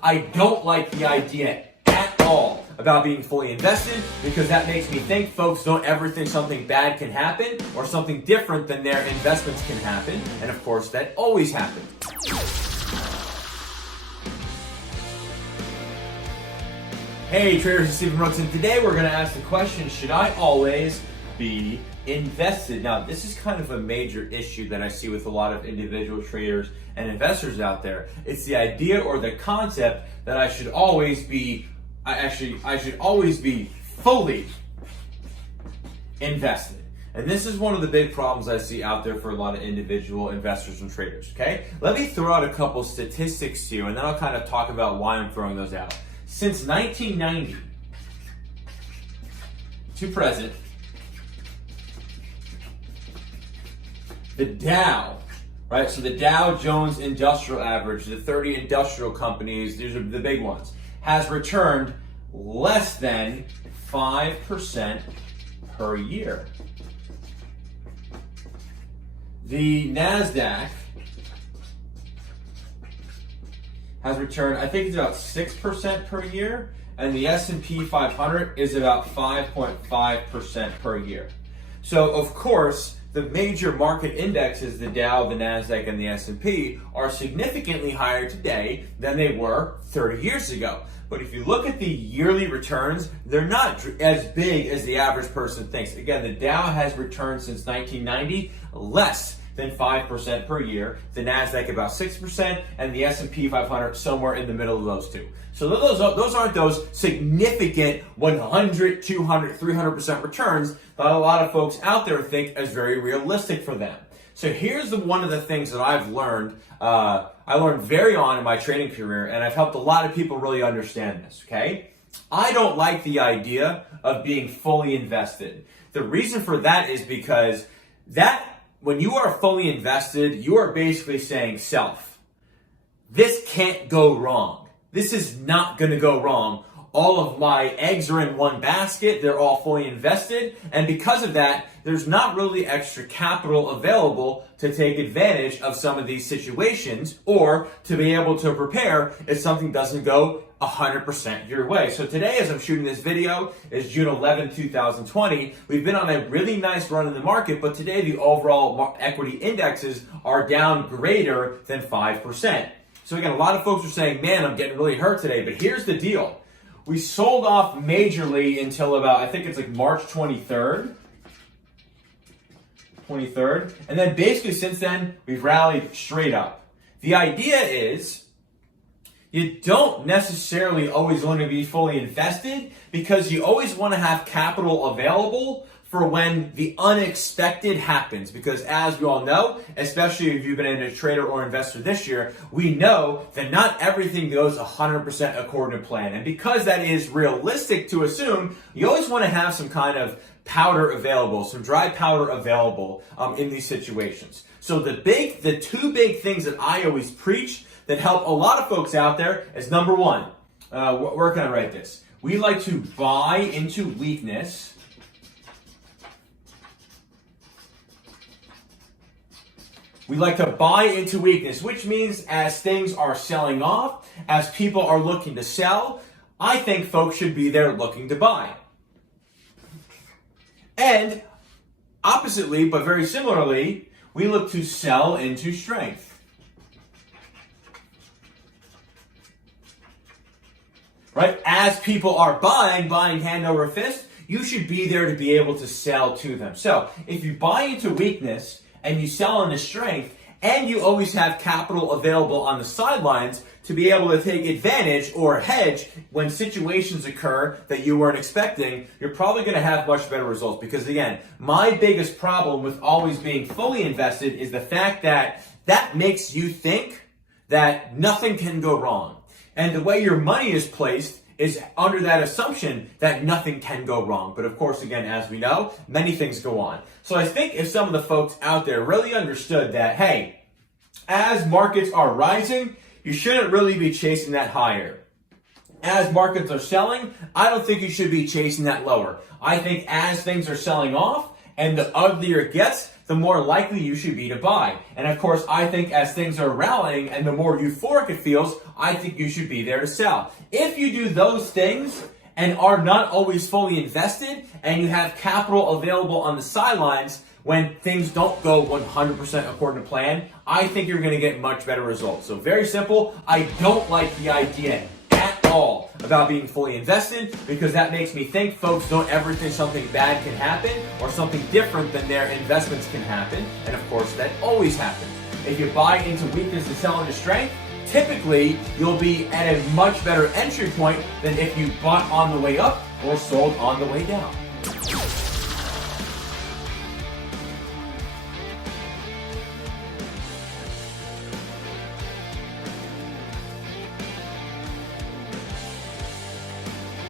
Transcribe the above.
I don't like the idea at all about being fully invested because that makes me think folks don't ever think something bad can happen or something different than their investments can happen. And of course, that always happens. Hey traders, it's Stephen Brooks, and today we're going to ask the question, should I always be invested? Now, this is kind of a major issue that I see with a lot of individual traders and investors out there. It's the idea or the concept that I should always be fully invested. And this is one of the big problems I see out there for a lot of individual investors and traders, okay? Let me throw out a couple statistics to you, and then I'll kind of talk about why I'm throwing those out. Since 1990 to present, the Dow, right? So the Dow Jones Industrial Average, the 30 industrial companies, these are the big ones, has returned less than 5% per year. The NASDAQ has returned, I think it's about 6% per year, and the S&P 500 is about 5.5% per year. So, of course, the major market indexes, the Dow, the NASDAQ, and the S&P, are significantly higher today than they were 30 years ago. But if you look at the yearly returns, they're not as big as the average person thinks. Again, the Dow has returned since 1990 less than 5% per year, the NASDAQ about 6%, and the S&P 500 somewhere in the middle of those two. So those aren't those significant 100, 200, 300% returns that a lot of folks out there think is very realistic for them. So here's one of the things that I've learned, I learned very on in my trading career, and I've helped a lot of people really understand this, okay? I don't like the idea of being fully invested. The reason for that is because when you are fully invested, you are basically saying, self, this can't go wrong. This is not going to go wrong. All of my eggs are in one basket. They're all fully invested. And because of that, there's not really extra capital available to take advantage of some of these situations or to be able to prepare if something doesn't go 100% your way. So today, as I'm shooting this video, is June 11, 2020. We've been on a really nice run in the market, but today the overall equity indexes are down greater than 5%. So again, a lot of folks are saying, man, I'm getting really hurt today. But here's the deal. We sold off majorly until about, I think it's like March 23rd. And then basically since then, we've rallied straight up. The idea is, you don't necessarily always want to be fully invested because you always want to have capital available for when the unexpected happens. Because as we all know, especially if you've been a trader or investor this year, we know that not everything goes 100% according to plan. And because that is realistic to assume, you always want to have some kind of powder available, some dry powder available in these situations. So the two big things that I always preach that help a lot of folks out there is number one, where can I write this? We like to buy into weakness. We like to buy into weakness, which means as things are selling off, as people are looking to sell, I think folks should be there looking to buy. And oppositely, but very similarly, we look to sell into strength. Right? As people are buying hand over fist, you should be there to be able to sell to them. So if you buy into weakness and you sell into strength, and you always have capital available on the sidelines to be able to take advantage or hedge when situations occur that you weren't expecting, you're probably going to have much better results. Because again, my biggest problem with always being fully invested is the fact that that makes you think that nothing can go wrong. And the way your money is placed is under that assumption that nothing can go wrong. But of course, again, as we know, many things go on. So I think if some of the folks out there really understood that, hey, as markets are rising, you shouldn't really be chasing that higher. As markets are selling, I don't think you should be chasing that lower. I think as things are selling off, And the uglier it gets, the more likely you should be to buy. And of course, I think as things are rallying and the more euphoric it feels, I think you should be there to sell. If you do those things and are not always fully invested and you have capital available on the sidelines when things don't go 100% according to plan, I think you're going to get much better results. So very simple. I don't like the idea at all about being fully invested because that makes me think folks don't ever think something bad can happen or something different than their investments can happen. And of course, that always happens. If you buy into weakness and sell into strength, typically you'll be at a much better entry point than if you bought on the way up or sold on the way down.